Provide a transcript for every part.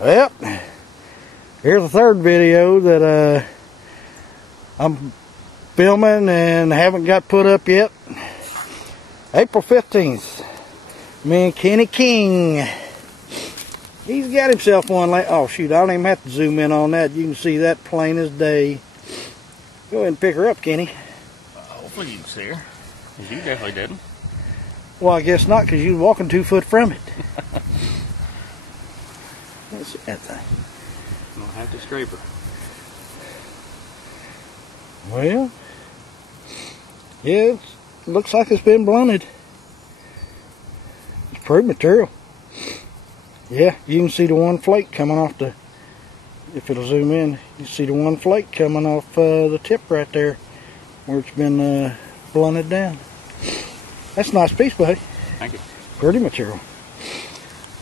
Well, here's the third video that I'm filming and haven't got put up yet. April 15th. Me and Kenny King. He's got himself one like, oh shoot, I don't even have to zoom in on that. You can see that plain as day. Go ahead and pick her up, Kenny. Hopefully you can see her. You definitely didn't. Well, I guess not, because you was walking 2 foot from it. Let's see that thing. I'm going to have to scrape her. Well, yeah, it looks like it's been blunted. It's pretty material. Yeah, you can see the one flake coming off the, if it'll zoom in, you can see the one flake coming off the tip right there where it's been blunted down. That's a nice piece, buddy. Thank you. Pretty material.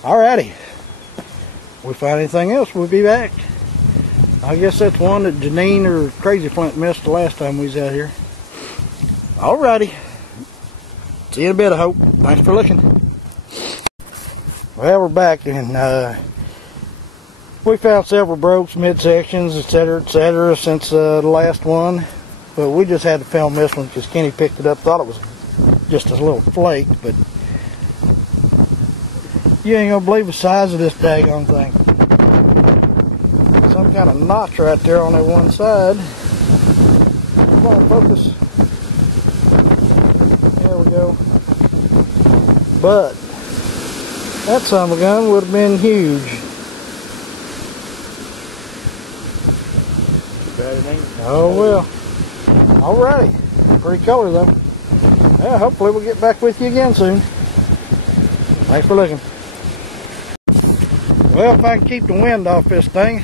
Alrighty. If we find anything else, we'll be back. I guess that's one that Janine or Crazy Flint missed the last time we was out here. Alrighty. See you in a bit, I hope. Thanks for looking. Well, we're back, and we found several brokes, midsections, etc., since the last one. But we just had to film this one because Kenny picked it up, thought it was just a little flake, but you ain't gonna believe the size of this daggone thing. Some kind of notch right there on that one side. Come on, focus. There we go. But that son of a gun would have been huge. Oh well. Alrighty. Pretty color though. Yeah, hopefully we'll get back with you again soon. Thanks for looking. Well, if I can keep the wind off this thing,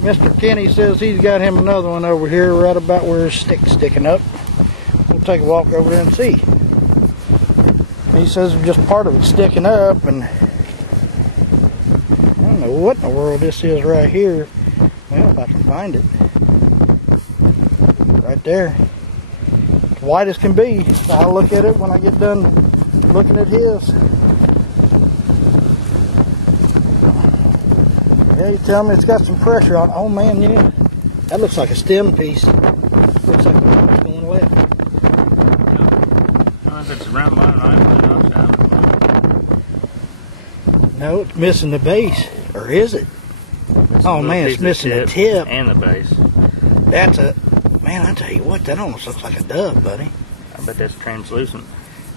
Mr. Kenny says he's got him another one over here right about where his stick's sticking up. We'll take a walk over there and see. He says just part of it's sticking up, and I don't know what in the world this is right here. Well, if I can find it. Right there. It's white as can be. I'll look at it when I get done looking at his. Yeah, you tell me it's got some pressure on it. Oh man, yeah. That looks like a stem piece. Looks like it's going left. I don't know if it's around mine or not. No, it's missing the base. Or is it? Oh man, it's missing the tip. And the base. That's a, man, I tell you what, that almost looks like a dove, buddy. I bet that's translucent.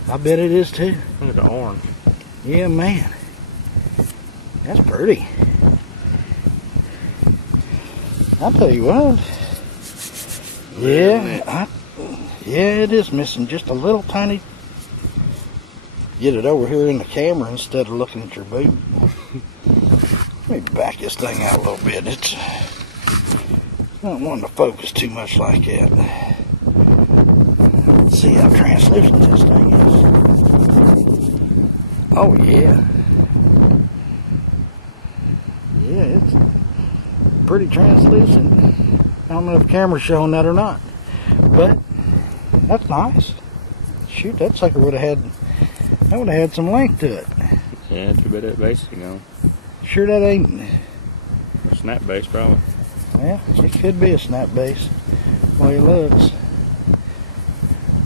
I bet it is too. Look at the orange. Yeah, man. That's pretty. I'll tell you what. Yeah, yeah, it is missing just a little tiny. Get it over here in the camera instead of looking at your boot. Let me back this thing out a little bit. It's not wanting to focus too much like that. Let's see how translucent this thing is. Oh yeah. Yeah, it's pretty translucent. I don't know if the camera's showing that or not, but that's nice. Shoot, that sucker would have had some length to it. Yeah, too bad that base is gone. Sure that ain't Snap base probably. Yeah, it could be a snap base the way it looks.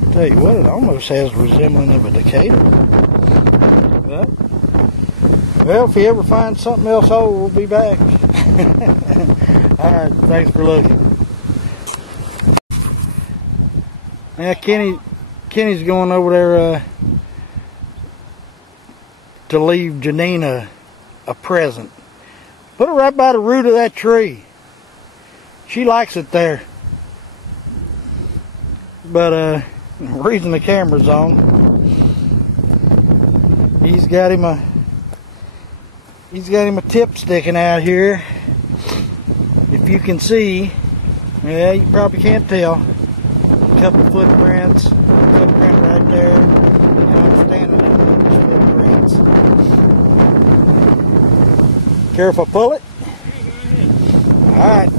I'll tell you what, it almost has a resemblance of a Decatur. But, well, if you ever find something else whole, we'll be back. Alright, thanks for looking. Yeah, Kenny's going over there to leave Janine a present. Put her right by the root of that tree. She likes it there. But the reason the camera's on, he's got him a tip sticking out here. If you can see, yeah, you probably can't tell. A couple footprints, footprint right there. And I'm standing in those footprints. Care if I pull it? Alright.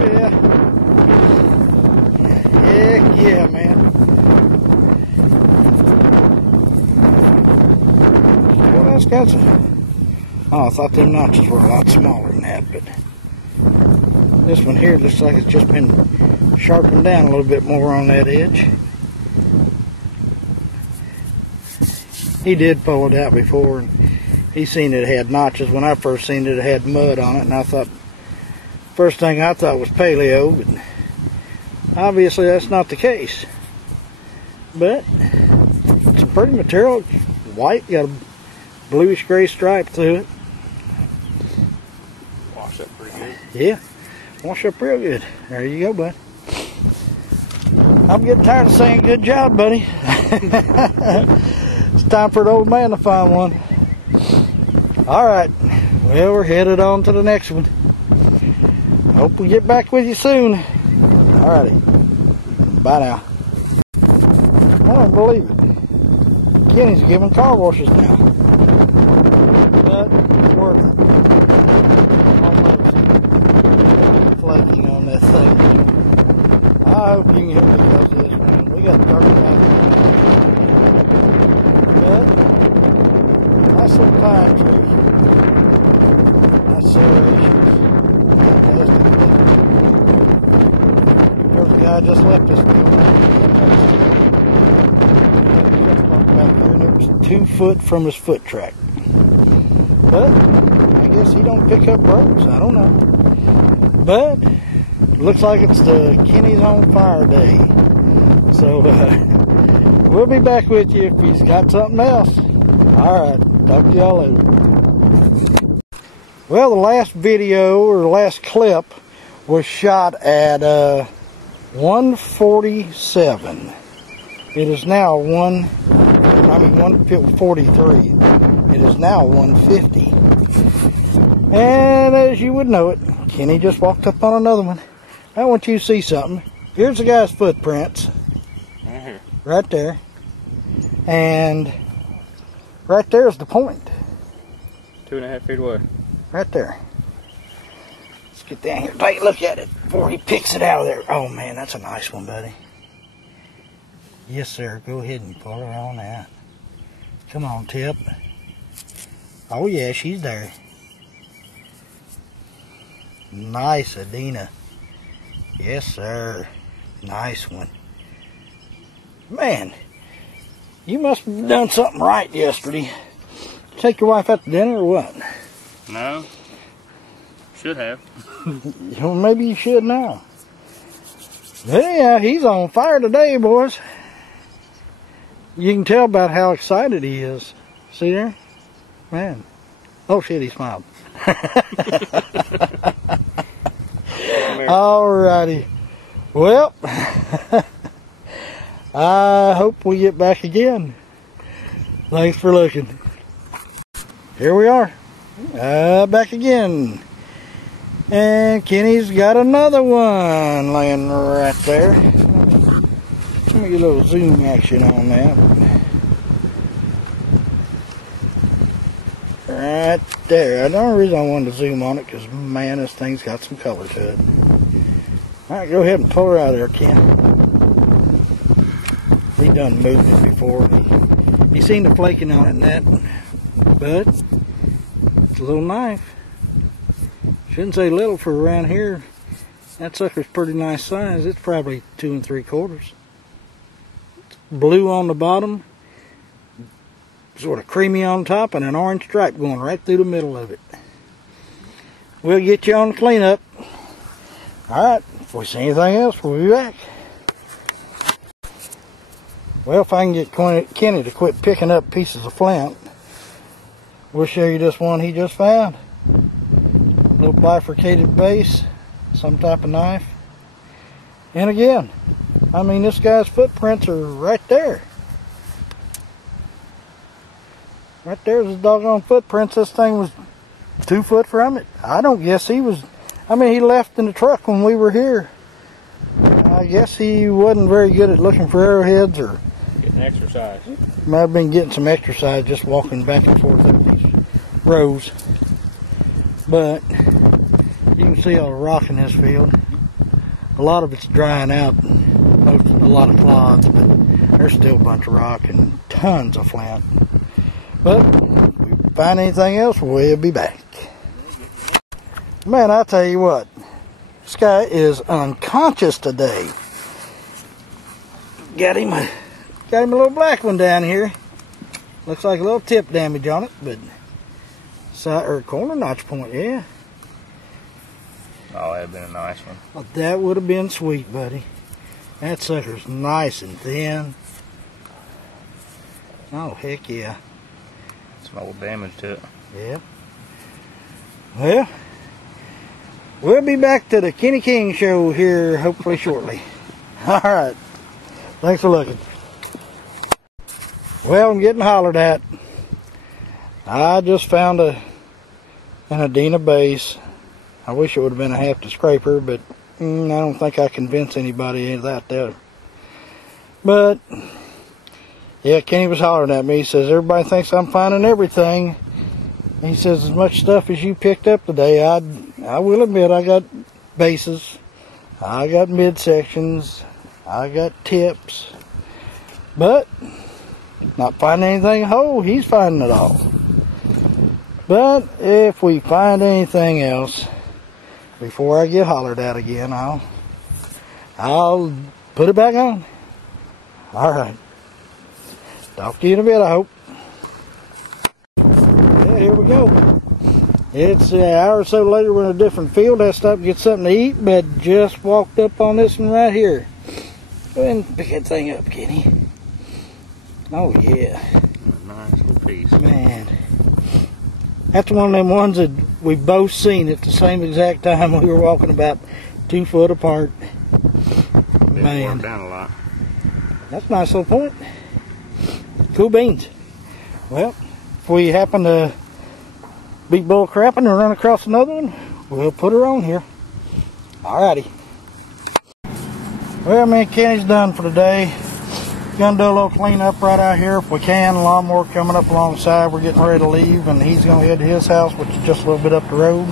Yeah. Heck yeah, man. got some. Oh, I thought them notches were a lot smaller than that, but this one here looks like it's just been sharpened down a little bit more on that edge. He did pull it out before, and he seen it had notches. When I first seen it, it had mud on it, and I thought, first thing I thought was paleo, but obviously that's not the case. But it's a pretty material. White, got a bluish gray stripe through it. Wash up pretty good. Yeah, wash up real good. There you go, bud. I'm getting tired of saying good job, buddy. It's time for an old man to find one. Alright, well, we're headed on to the next one. Hope we get back with you soon. Alrighty, bye now. I don't believe it. Kenny's giving car washes now. But it's worth it. Almost flaking on that thing. I hope you can hear me because of this, man. We got 35. But nice little pine tree. Nice serrations. Fantastic. There's a guy just left this field. Back here, and it was 2 foot from his foot track. But I guess he don't pick up roads. I don't know. But it looks like it's the Kenny's on fire day. So we'll be back with you if he's got something else. Alright, talk to y'all later. Well, the last video or the last clip was shot at 147. It is now 143. It is now 150. And as you would know it, Kenny just walked up on another one. I want you to see something. Here's the guy's footprints. Right there. And right there's the point. 2.5 feet away. Right there. Let's get down here. Take a look at it before he picks it out of there. Oh man, that's a nice one, buddy. Yes, sir. Go ahead and pull her on out. Come on, Tip. Oh, yeah, she's there. Nice, Adina. Yes, sir. Nice one. Man, you must have done something right yesterday. Take your wife out to dinner or what? No. Should have. Well, maybe you should now. Yeah, he's on fire today, boys. You can tell about how excited he is. See there? Man. Oh shit, he smiled. Alrighty. Well, I hope we get back again. Thanks for looking. Here we are. Back again. And Kenny's got another one laying right there. Let me get a little zoom action on that. Right there. The only reason I wanted to zoom on it because, man, this thing's got some color to it. Alright, go ahead and pull her out of there, Ken. He done moved it before. He seen the flaking on it and that. But it's a little knife. Shouldn't say little for around here. That sucker's pretty nice size. It's probably 2 3/4. It's blue on the bottom, sort of creamy on top, and an orange stripe going right through the middle of it. We'll get you on the cleanup. Alright, if we see anything else, we'll be back. Well, if I can get Kenny to quit picking up pieces of flint, we'll show you this one he just found. Little bifurcated base, some type of knife. And again, I mean, this guy's footprints are right there. Right there's his doggone footprints. This thing was 2 foot from it. I don't guess he was, I mean, he left in the truck when we were here. I guess he wasn't very good at looking for arrowheads, or getting exercise. Might have been getting some exercise just walking back and forth up these rows. But you can see all the rock in this field. A lot of it's drying out, a lot of clods, but there's still a bunch of rock and tons of flint. But we find anything else, we'll be back. Man, I tell you what, this guy is unconscious today. Got him a little black one down here. Looks like a little tip damage on it, but side or corner notch point, yeah. Oh, that'd been a nice one. Well, that would have been sweet, buddy. That sucker's nice and thin. Oh, heck yeah. Some old damage to it. Yeah. Well, we'll be back to the Kenny King show here hopefully shortly. All right. Thanks for looking. Well, I'm getting hollered at. I just found an Adena base. I wish it would have been a half scraper, but I don't think I convinced anybody of that there. But yeah, Kenny was hollering at me. He says, everybody thinks I'm finding everything. He says, as much stuff as you picked up today, I will admit I got bases, I got midsections, I got tips, but not finding anything whole. He's finding it all. But if we find anything else, before I get hollered at again, I'll put it back on. All right. Talk to you in a bit, I hope. Yeah, here we go. It's an hour or so later. We're in a different field. I stopped to get something to eat, but just walked up on this one right here. Go ahead and pick that thing up, Kenny. Oh, yeah. Nice little piece. Man. That's one of them ones that we both seen at the same exact time. We were walking about 2 foot apart. Been worn down a lot. That's a nice little point. Cool beans. Well, if we happen to be bull crapping and run across another one, we'll put her on here. Alrighty. Well, me and Kenny's done for today. Gonna do a little cleanup right out here if we can. Lawnmower coming up alongside. We're getting ready to leave, and he's gonna head to his house, which is just a little bit up the road.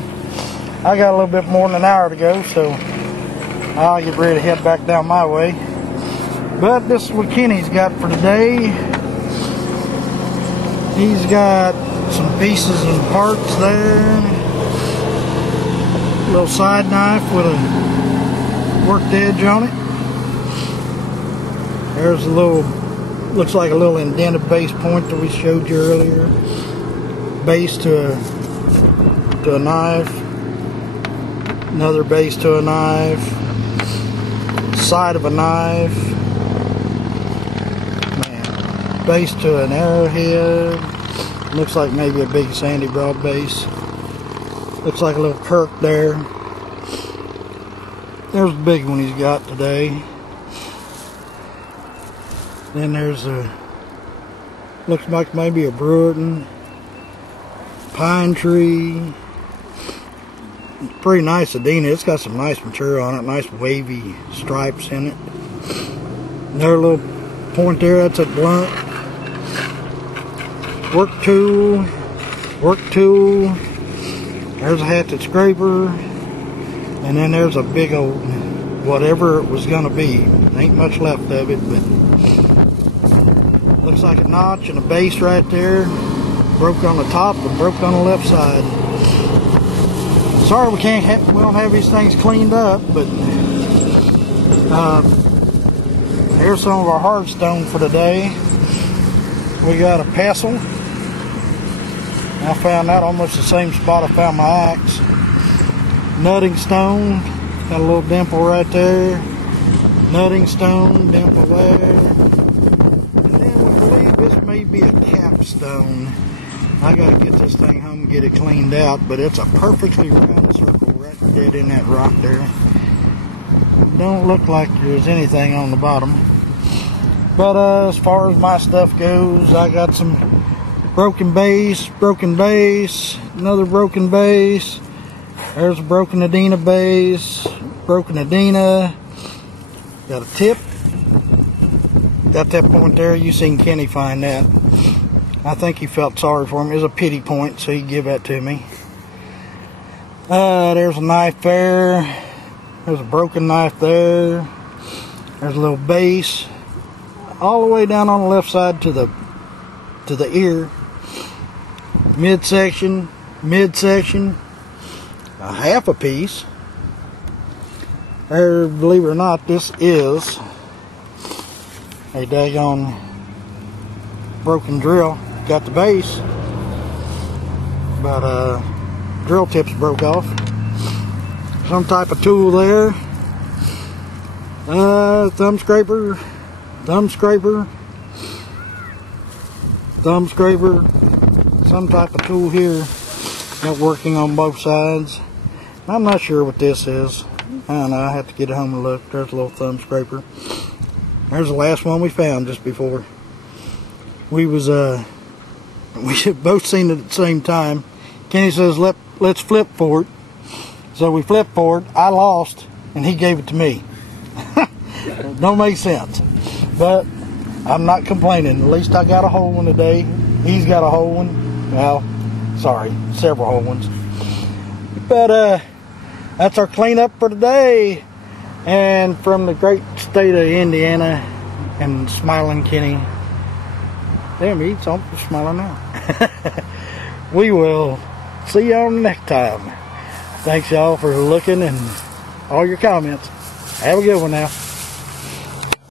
I got a little bit more than an hour to go, so I'll get ready to head back down my way. But this is what Kenny's got for today. He's got some pieces and parts there. A little side knife with a worked edge on it. There's a little, looks like a little indented base point that we showed you earlier. Base to a knife. Another base to a knife. Side of a knife. Man. Base to an arrowhead. Looks like maybe a big sandy broad base. Looks like a little perk there. There's a big one he's got today. Then there's a, looks like maybe a Brewerton, pine tree. Pretty nice Adena. It's got some nice material on it, nice wavy stripes in it. Another little point there, that's a blunt. Work tool. There's a hatchet scraper. And then there's a big old, whatever it was gonna be. Ain't much left of it, but looks like a notch and a base right there. Broke on the top and broke on the left side. Sorry we don't have these things cleaned up, but here's some of our hard stone for today. We got a pestle. I found that almost the same spot I found my axe. Nutting stone, got a little dimple right there. Nutting stone, dimple there. This may be a capstone. I gotta get this thing home and get it cleaned out, but it's a perfectly round circle right dead in that rock there. Don't look like there's anything on the bottom. But as far as my stuff goes, I got some broken base, another broken base. There's a broken Adena base, broken Adena. Got a tip. Got that point there. You seen Kenny find that. I think he felt sorry for him. It was a pity point, so he give that to me. There's a knife there. There's a broken knife there. There's a little base. All the way down on the left side to the ear. midsection, a half a piece. Or, believe it or not, this is a daggone broken drill. Got the base, but drill tips broke off. Some type of tool there. Thumb scraper, some type of tool here. Not working on both sides. I'm not sure what this is. I don't know, I have to get home and look. There's a little thumb scraper. There's the last one we found just before. We had both seen it at the same time. Kenny says, let's flip for it. So we flipped for it. I lost, and he gave it to me. Don't make sense. But I'm not complaining. At least I got a whole one today. He's got a whole one. Well, sorry, several whole ones. But that's our cleanup for today. And from the great state of Indiana and smiling Kenny. Damn, he's almost smiling now. We will see y'all next time. Thanks y'all for looking and all your comments. Have a good one now.